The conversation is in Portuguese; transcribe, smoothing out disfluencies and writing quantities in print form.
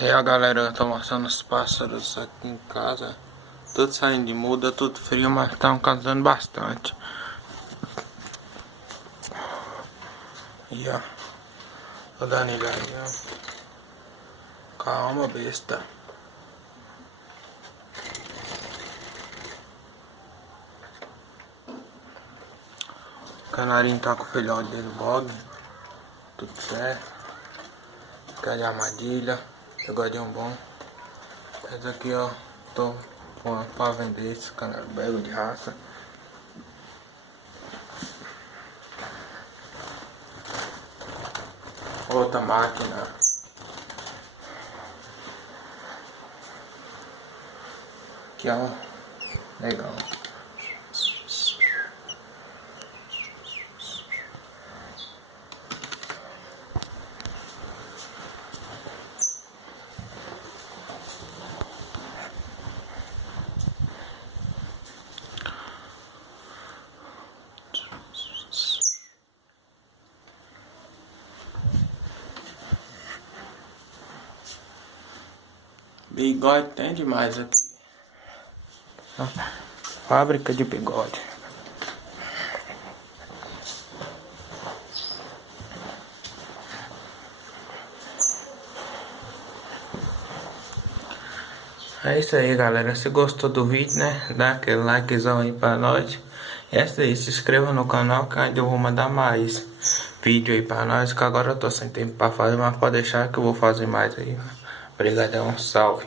Aí a galera tá mostrando os pássaros aqui em casa. Tudo saindo de muda, tudo frio, mas estão cantando bastante. E ó, tô dando ele aí, ó. Calma, besta. O canarinho tá com o filhote dele, Bob. Tudo certo. Fica de armadilha. Pegadinho bom. Esse aqui, ó, tô pra vender esse canário belga de raça. Outra máquina. Aqui, ó. Legal. Bigode tem demais aqui. Fábrica de bigode. É isso aí, galera. Se gostou do vídeo, né? Dá aquele likezão aí pra nós. E é isso aí. Se inscreva no canal que ainda eu vou mandar mais vídeo aí pra nós. Que agora eu tô sem tempo pra fazer, mas pode deixar que eu vou fazer mais aí. Obrigadão, salve.